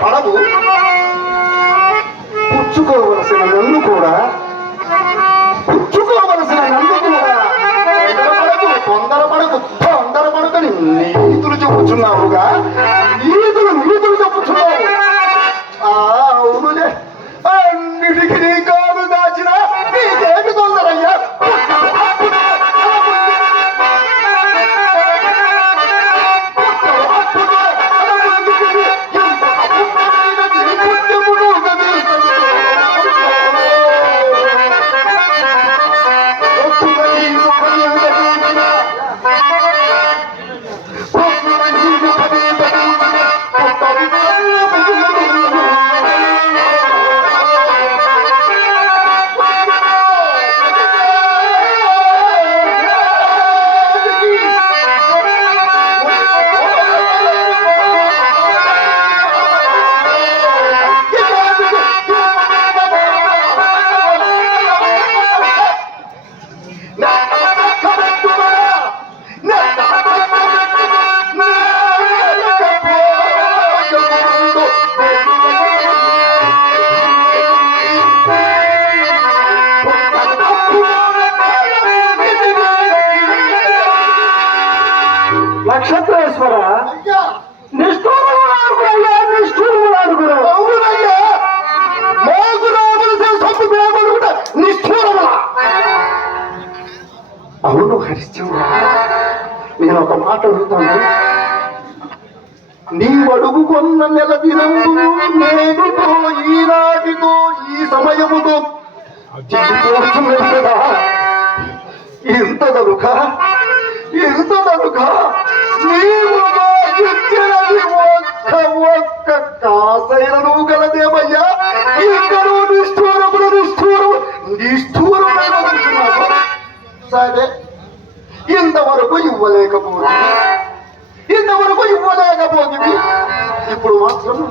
పడవు పుచ్చుకోవలసిన నన్ను కూడా తొందరపడకని నీతులు చెప్పుచున్నావుగా నీతులు చెప్పుచున్నావు. అవునులే, అన్నిటికీ నీ కాలు దాచిన నీకేమి తొందరయ్యా? నక్షత్రేశ్వర, అవును హరిశ్చంద్ర, నేను ఒక మాట అడుగుతాను. నీవు అడుగుకొన్న నెల దినంబు నేటితో ఈనాటితో ఈ సమయముతో కదా. ఇంత దలుక నీవు ఇచ్చినది ఒక్క కాసైన నువ్వు గలదేమయ్యా. ఇద్దరు నిష్ఠూరములు. సరే, ఇంతవరకు ఇవ్వలేకపోతుంది. ఇప్పుడు మాత్రము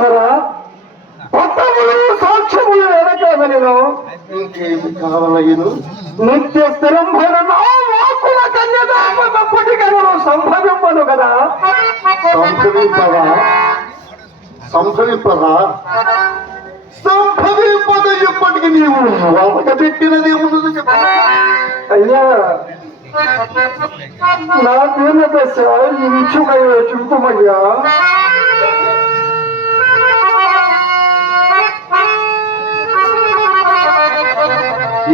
నక్షత్రేశ్వర, పట్టములు సాక్ష్యములు వెనకాదనిను ఇంకేమి కావాలయ్యను? నిత్య స్థిరంభైన నా వాక్కుల కన్యదాపటికను సంభవింపను కదా. సంభవింపదా? సంభవింపదా? సంభవింపద ఎప్పటికి నీవు వలక పెట్టినది ఏమున్నది చెప్పు. అయ్యా, నా దీన దశ ఇంచుకయ్యో చూపుమయ్యా.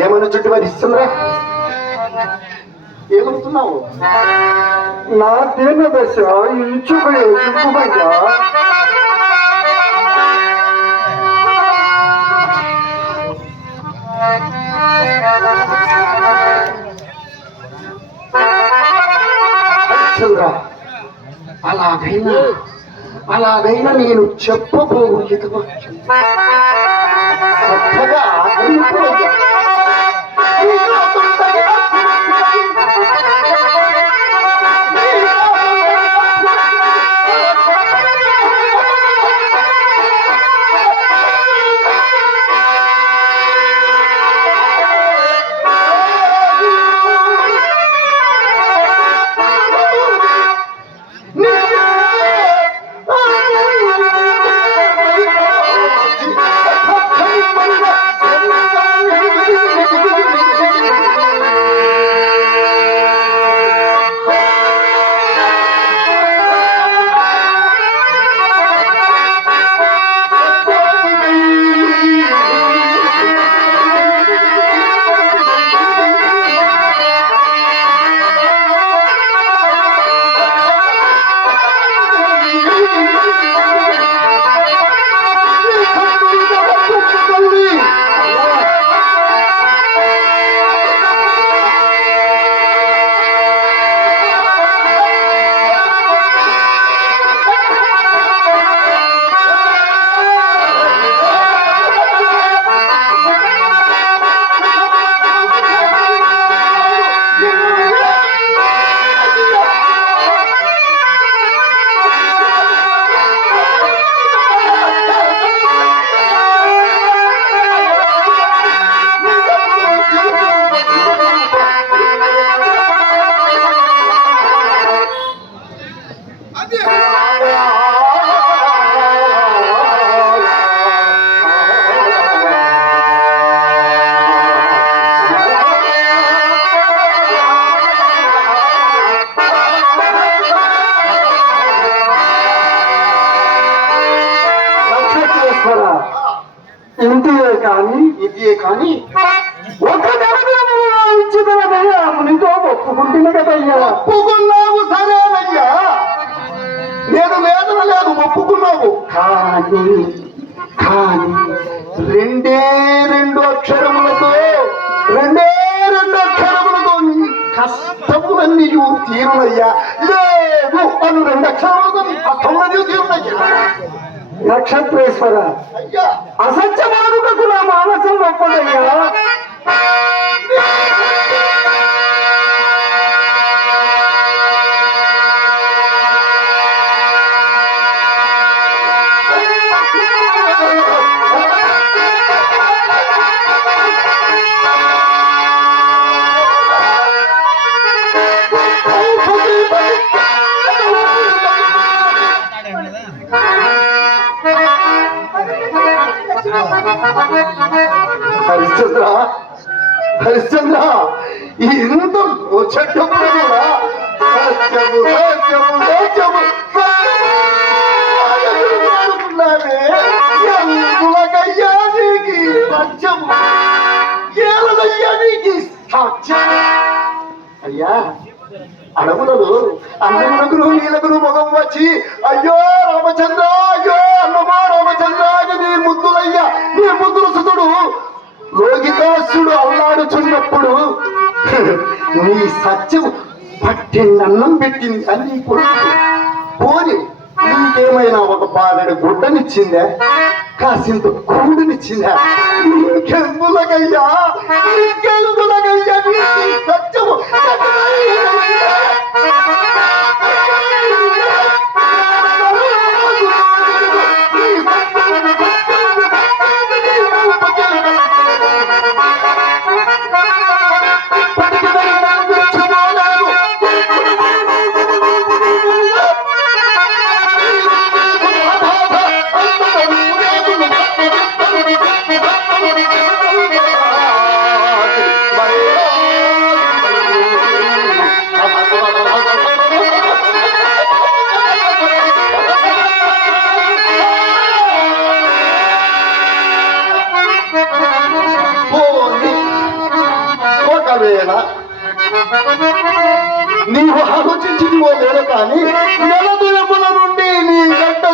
ఏమన్నా చుట్టూ మరి ఇస్తుందా? ఏమవుతున్నావు? నా దీన దశ ఇంచుకయ్యో చూపుమయ్యా. చంద్ర, అలాగైనా నేను చెప్పబోవు చక్కగా ఆకలింపులయ్యా. ఇదే కానీ ఒక నెలదినములో ఇచ్చిదనయ్యా. మునితో ఒప్పుకుంటున్నా కదయ్యా. ఒప్పుకున్నావు సరేనయ్యా, నేను వేదన లేదు, ఒప్పుకున్నావు. కానీ కానీ రెండు అక్షరములతో నీ కష్టములన్నీ తీరునయ్యా. లేదు అను 2 అక్షరములతో నీ కష్టములన్నీ తీరునయ్యా. నక్షత్రేశ్వర, అయ్యా అసత్యమానుటకు నా మానసం ఒప్పదయ్యా. హరిశ్చంద్ర, ఇంత ముచ్చటప్పుడు కూడా సత్యము సత్యము సత్యము అనుకున్నావే. ఎందులకయ్యా నీకు సత్యము, ఏలదయ్యా నీకు సత్యం. అయ్యా, అడవులలో అన్నమునకును నీలకును ముఖం వచ్చి అయ్యో రామచంద్ర, అయ్యో అన్నమో రామచంద్ర నీ ముద్దులయ్యా, నీ ముద్దుల సుతుడు లోకికాసుడు అల్లాడుచున్నప్పుడు నీ సత్యం పట్టిందన్నం పెట్టింది అని కొడుకు పోని నీకేమైనా ఒక పాలెడు గుడ్డనిచ్చిందా, కాసింత కూడునిచ్చిందా? నీకెందులకయ్యా, నీకెందులకయ్యా నీ సత్యము? నీ నీవు ఆలోచించినవో లేదో కానీ నెలదినముల నుండి నీ గడ్డ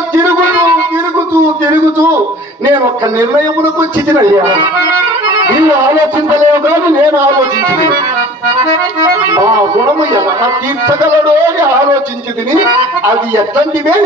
తిరుగుతూ నేను ఒక్క నిర్ణయమునకు వచ్చినయ్యా. నీవు ఆలోచించలేవు కానీ నేను ఆలోచించింది. మా గుణము ఎలా తీర్చగలడో అని ఆలోచించింది. అది ఎట్లాంటివే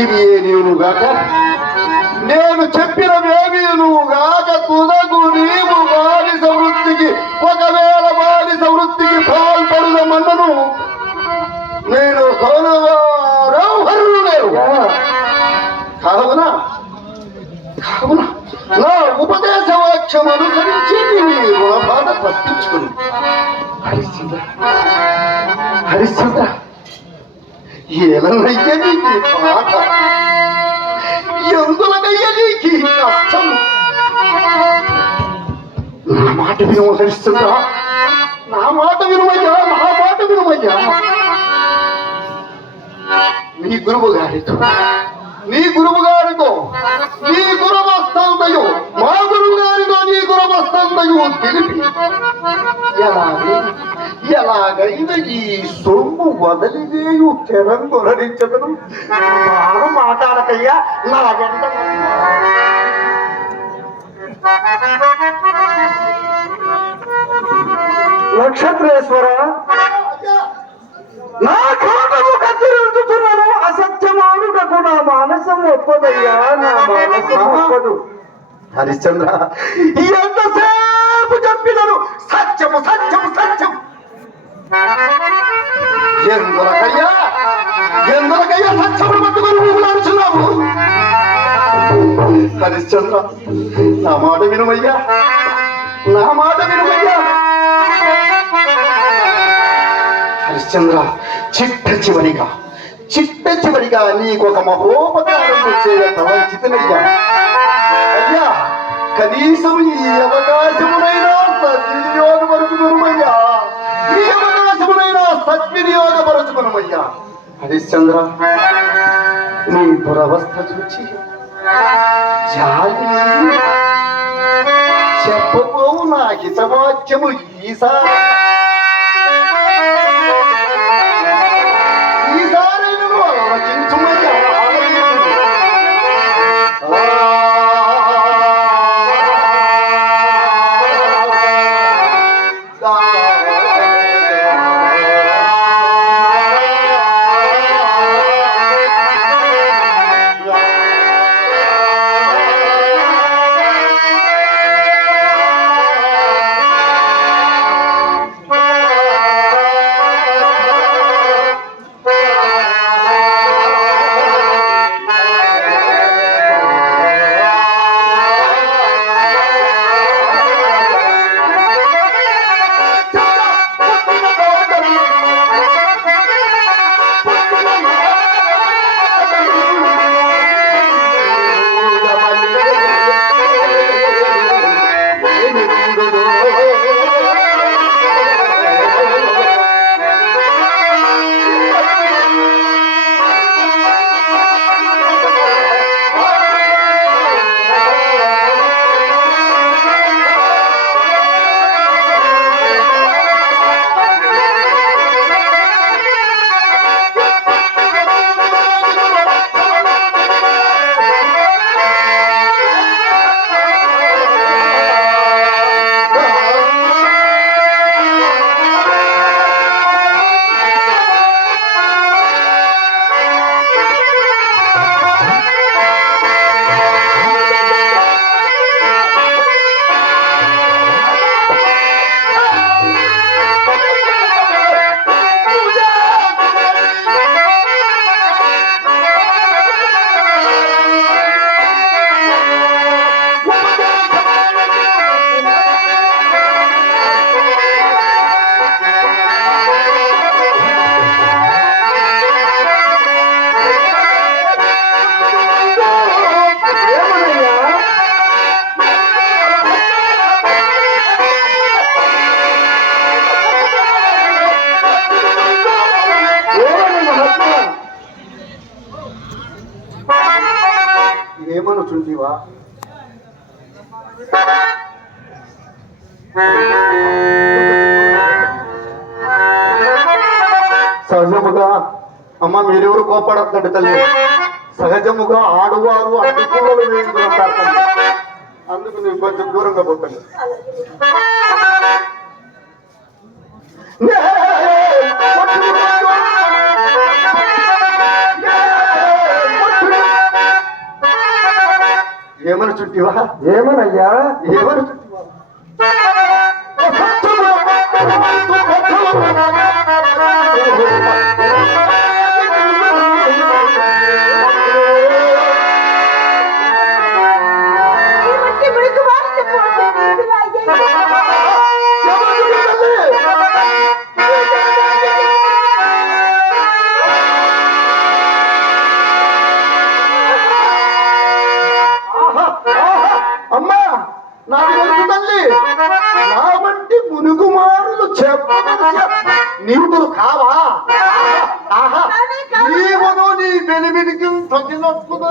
ఇవి నీవుగాక నేను చెప్పినవేవి నువ్వుగాక తుదగు నీవు బానిస వృత్తికి ఒకవేళ బానిస వృత్తికి పాల్పడుదమన్నను నేను కౌనవారు కావున నా ఉపదేశ వాక్యం అనుసరించి నీ బాధ తప్పించుకుని హరిశ్చంద్ర ఏలనయ్య నీకు పాట ఎందులనయ్య నీకు కష్టం నా మాట వినుమ హరిశ్చంద్ర నా మాట వినుమయ్యా నీ గురువు గారితో నీ గురువస్థంతయు మా గురువు గారితో నీ గురువస్థంతయు తెలిపి ఎలాగైనా ఈ సొమ్ము వదిలివేయు తెరంగొరడించదను బాగా మాట్లాడకయ్యా నా ఎంత నక్షత్రేశ్వర నా కోటము కత్తిరించుతున్నాను. అసత్యమానుటకు నా మానసం ఒప్పదయ్యా, నా మానసం ఒప్పదు. హరిశ్చంద్ర ఎంతసేపు చెప్పినను సత్యము ఎందులకయ్యా సత్యమును పట్టుకొని నువ్వు నడుచున్నావు. హరిశ్చంద్ర నా మాట వినుమయ్యా హరిశ్చంద్ర చిట్ట చివరిగా నీకు ఒక మహోపకారం వచ్చేద తలంచితనయ్యా. అయ్యా కనీసం ఈ అవకాశమునైనా సద్వినియోగపరచుకునమయ్యా. హరిశ్చంద్ర నీ దురవస్థ చూచి జాలి చెప్పబోవు నా హితవాక్యము ఈసారి ఆలోచించుమయ్యా. చుంటివా? సహజముగా అమ్మ మీరెవరు కోపడద్దండి తల్లి. సహజముగా ఆడువారు అడ్డుకోవలు వేసుకుంటారు తల్లి. అందుకు నేను కొంచెం దూరంగా పోతాను. ఏమని చుట్టివా? ఏమనయ్యా? ఏమని చుట్టివా? అమ్మా నాకు తెలుసు తల్లి, నా వంటి మునుగుమారులు చెప్పవలసిన నీవులు కావా? ఆహా నీవును నీ పెనిమిడికి తగినట్టుగా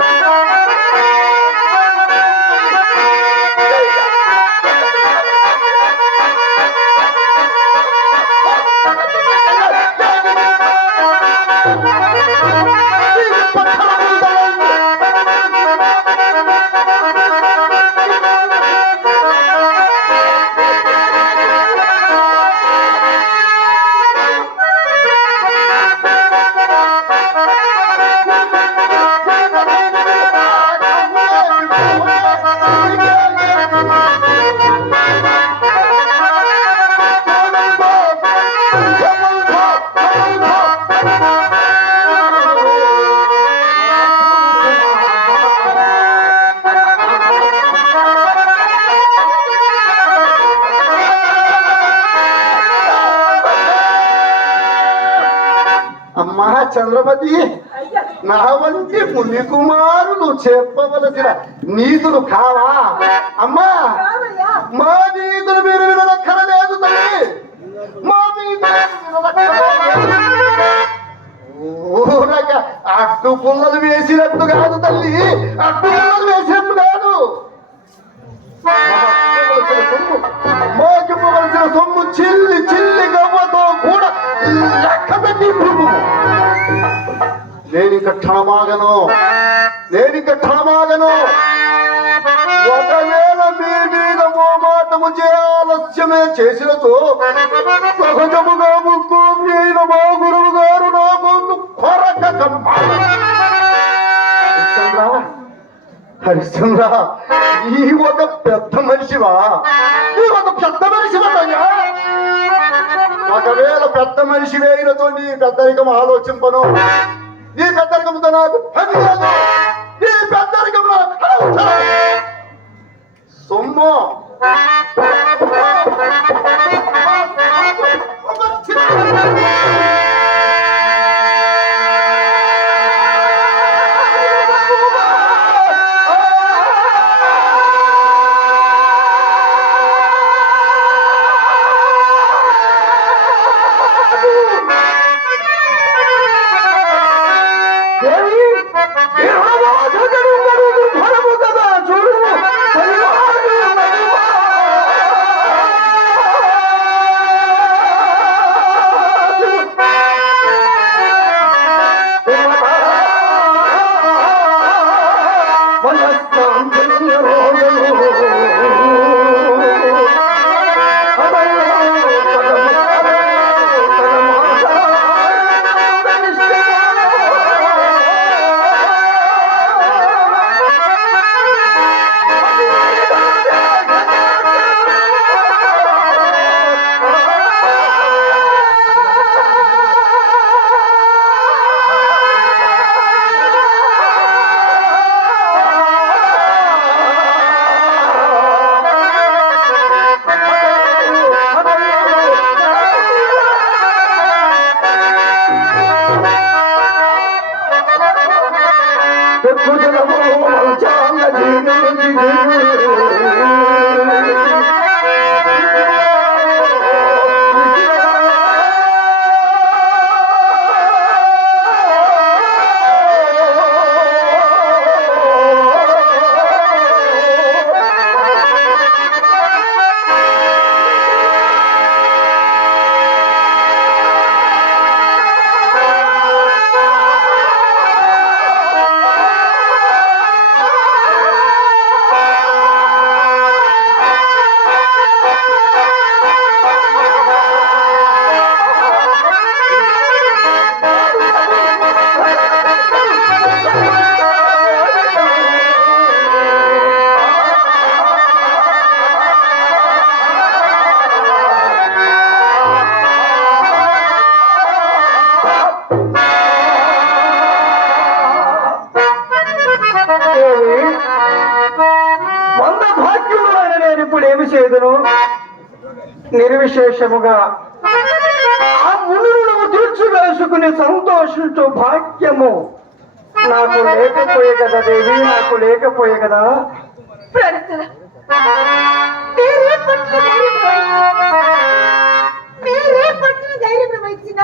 అమ్మా చంద్రమతి, నా వంటి ముని కుమారులు చెప్పవలసిన నీతులు కావా? అమ్మా మా నీతులు మీరు వినక్కరలేదు తల్లి, మా నీతులు ఊరగా అడ్డు పుల్లలు వేసినట్టు కాదు తల్లి, అడ్డు పుల్లలు వేసినట్టు కాదు. మోగిపోవలసిన సొమ్ము చిల్లి చిల్లి గవ్వతో కూడా లెక్క పెట్టి నేనిక క్షణమాగను, నేనిక క్షణమాగను. ఒకవేళ మీ మీద మోమాటము ఆలస్యమే చేసినతో సహజముగా ముక్కు అయిన మా గురువు గారు నా ముందు కొరకమ్మ. హరిశ్చంద్ర, ఈ ఒక పెద్ద మనిషివా? ఈ ఒక పెద్ద మనిషివయ్యా. ఒకవేళ పెద్ద మనిషి వేయినతో నీ పెద్దరికం ఆలోచింపను, నీ పెద్దరికంతో నాకు పని లేదు, నీ పెద్దరికం సొమ్ము నిర్విశేషముగా ఆ మునులను తీర్చివేసుకుని సంతోషించు భాగ్యము నాకు లేకపోయే కదా దేవి, నాకు లేకపోయే కదా. ప్రాణేశ్వర, మీరే పట్టిన ధైర్యం వహించిన